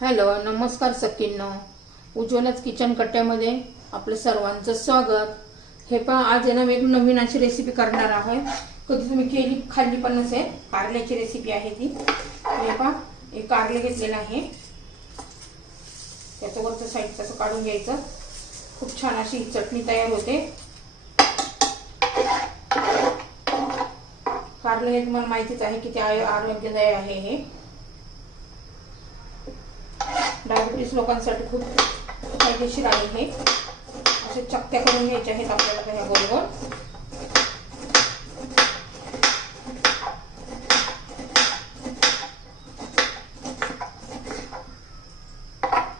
Hello नमस्कार सखींनो. उज्ज्वलाच kitchen कट्ट्यामध्ये आपलं सर्वांचं स्वागत. हे पहा आज आहे ना मी एक नवीन अशी रेसिपी करणार आहे. कधी तुम्ही केली खाल्ली पण नसेल कारल्याची रेसिपी आहे ती. हे पहा एक कारले घेतलेलं आहे. त्याचं वरचं साईड तसं काढून घ्यायचं. खूप छान अशी चटणी तयार होते. कारलं हे तुम्हाला माहितीच आहे की ते आरोग्यदायी आहे हे. डायबिटीज लोकांसाठी खूप फायदेशीर आहे हे. असे चक्त्या करून घ्यायचे आहेत आपल्याला ह्या बरोबर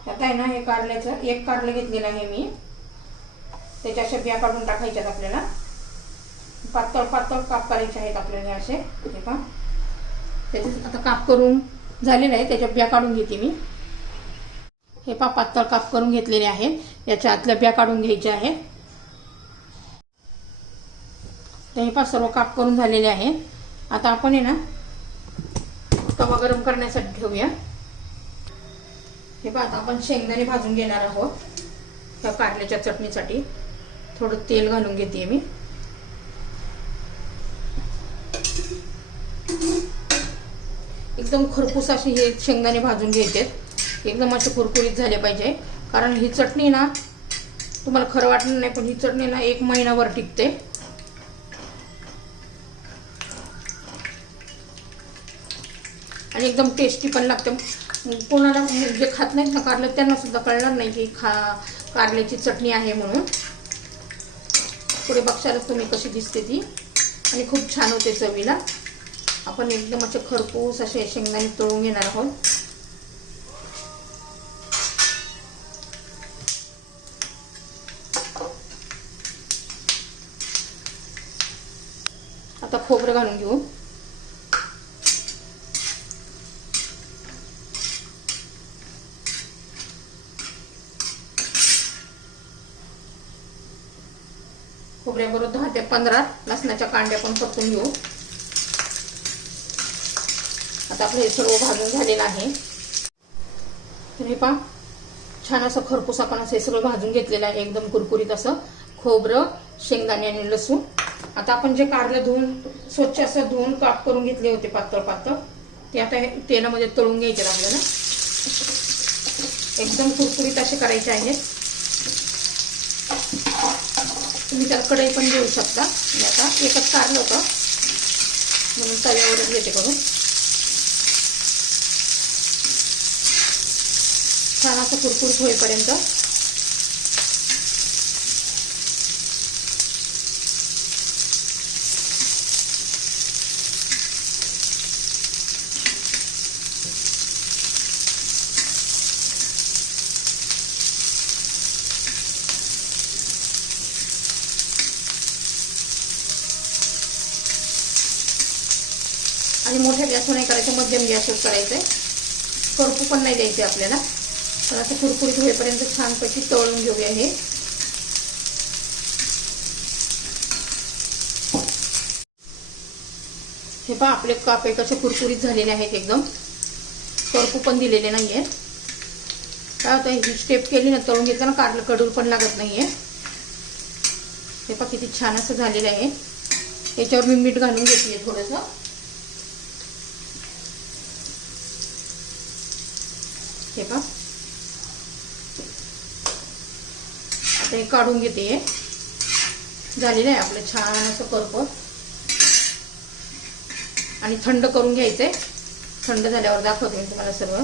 आता आहे ना हे कारल्याचं. एक कारलं घेतलेलं आहे मी. त्याच्या अशा बिया काढून टाकायच्यात आपल्याला. पातळ पातळ काप करायचे आहेत आपल्याला असे. हे पहा. त्याचे आता काप करून झालेलं आहे. त्याच्या बिया काढून घेते मी. हे पा पातळ काप करून घेतलेले आहेत. याच्या आतल्या बिया काढून घ्यायच्या आहेत. तर हे पा सर्व काप करून झालेले आहे आता आपण आहे ना तवा गरम करण्यासाठी ठेवूया. हे पहा आता आपण शेंगदाणे भाजून घेणार आहोत. त्या कारल्याच्या चटणीसाठी. थोडं तेल घालून घेते मी. एकदम खरपूस अशी हे शेंगदाणे भाजून घ्यायचे एकदम असे कुरकुरीत झाले पाहिजे. कारण ही चटणी ना तुम्हाला खरं वाटणार नाही पण ही चटणी ना एक महिनाभर टिकते. आणि एकदम टेस्टी पण लागते. कोणाला म्हणजे जे खात नाहीत ना कारलं त्यांना सुद्धा कळणार नाही की खा कारल्याची चटणी आहे म्हणून. पुढे बघशाल तुम्ही कशी दिसते ती. आणि खूप छान होते चवीला. आपण एकदम असे खरपूस असे शेंगदाणे तळून घेणार आहोत. खोबरं घालून घेऊ. खोबऱ्याबरोबर दहा ते पंधरा लसणाच्या कांड्या पण परतून घेऊ. आता आपलं हे सर्व भाजून झालेलं आहे. तर हे पहा छान असं खरपूस आपण असं हे सगळं भाजून घेतलेलं आहे. एकदम कुरकुरीत असं खोबरं शेंगदाणे आणि लसूण. आता आपण जे कारलं धुवून स्वच्छ असं धुवून काप करून घेतले होते पातळ पातळ ते आता तेलामध्ये तळून घ्यायचे आपल्याला एकदम कुरकुरीत असे करायचे आहेत. तुम्ही त्यात कढई पण घेऊ शकता. मी आता एकच कारलं होतं. म्हणून तव्यावरच घेते करून. छान असं कुरकुरीत होईपर्यंत. आणि मोठ्या गॅसवर नाही करायचं मध्यम गॅसवर करायचं आहे करपू पण नाही द्यायचे आपल्याला. तर असं कुरकुरीत होईपर्यंत छानपैकी तळून घेऊया हे. हे पहा आपले कापे कसे कुरकुरीत झालेले आहेत एकदम. करपू पण दिलेले नाही काय होतं ही स्टेप केली ना तळून घेताना ना कारलं कडूर पण लागत नाहीये. हे पहा किती छान असं झालेलं आहे. याच्यावर मी मीठ घालून घेतली थोडंसं. हे पहा. आता हे काढून घेते झालेलं आहे आपलं छान असं करपट आणि थंड करून घ्यायचंय. थंड झाल्यावर दाखवते मी तुम्हाला सर्व.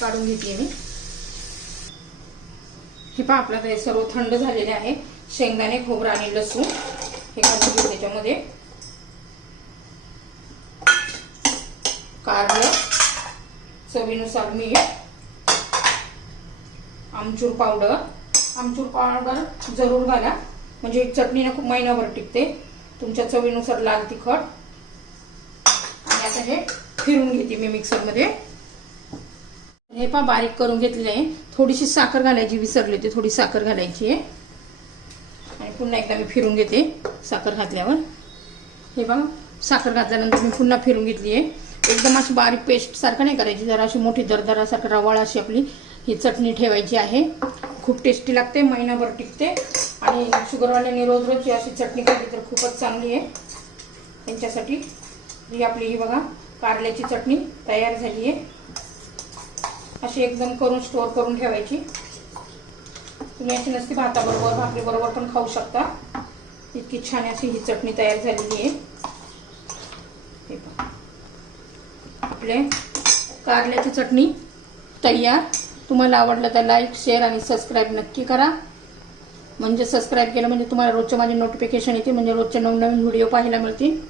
काढून घेते मी. हे पहा आपलं सर्व थंड झालेले आहे. शेंगदाणे खोबरं आणि लसूण हे घालून घेऊ त्याच्यामध्ये. कारलं चवीनुसार मीठ आमचूर पावडर. आमचूर पावडर जरूर घाला म्हणजे चटणीनं खूप महिनाभर टिकते. तुमच्या चवीनुसार लाल तिखट. आणि आता हे फिरून घेते मी मिक्सरमध्ये. हे पा बारीक करून घेतले थोडीशी साखर घालायची विसरली होती थोडी साखर घालायची आहे. पुन्हा एकदा मी फिरून घेते साखर घातल्यावर. हे बघा साखर घातल्यानंतर मी पुन्हा फिरून घेतली आहे. एकदम अशी बारीक पेस्ट सारखं नाही करायची जरा अशी मोठी दरदरासारखं रवाळ अशी आपली ही चटणी ठेवायची आहे. खूप टेस्टी लागते महिनाभर टिकते. आणि शुगरवाल्याने रोज रोज अशी चटणी खाली तर खूपच चांगली आहे. त्यांच्यासाठी ही आपली ही बघा कारल्याची चटणी तयार झाली आहे. अशी एकदम करून स्टोअर करून ठेवायची. तुम्ही अशी नसती भाताबरोबर भाकरीबरोबर पण खाऊ शकता. इतकी छान अशी ही चटणी तयार झालेली आहे. हे आपले कारल्याची चटणी तयार. तुम्हाला आवडलं तर लाईक शेअर आणि सबस्क्राईब नक्की करा. म्हणजे सबस्क्राईब केलं म्हणजे तुम्हाला रोजचे माझे नोटिफिकेशन येते. म्हणजे रोजचे नवनवीन व्हिडिओ पाहायला मिळतील.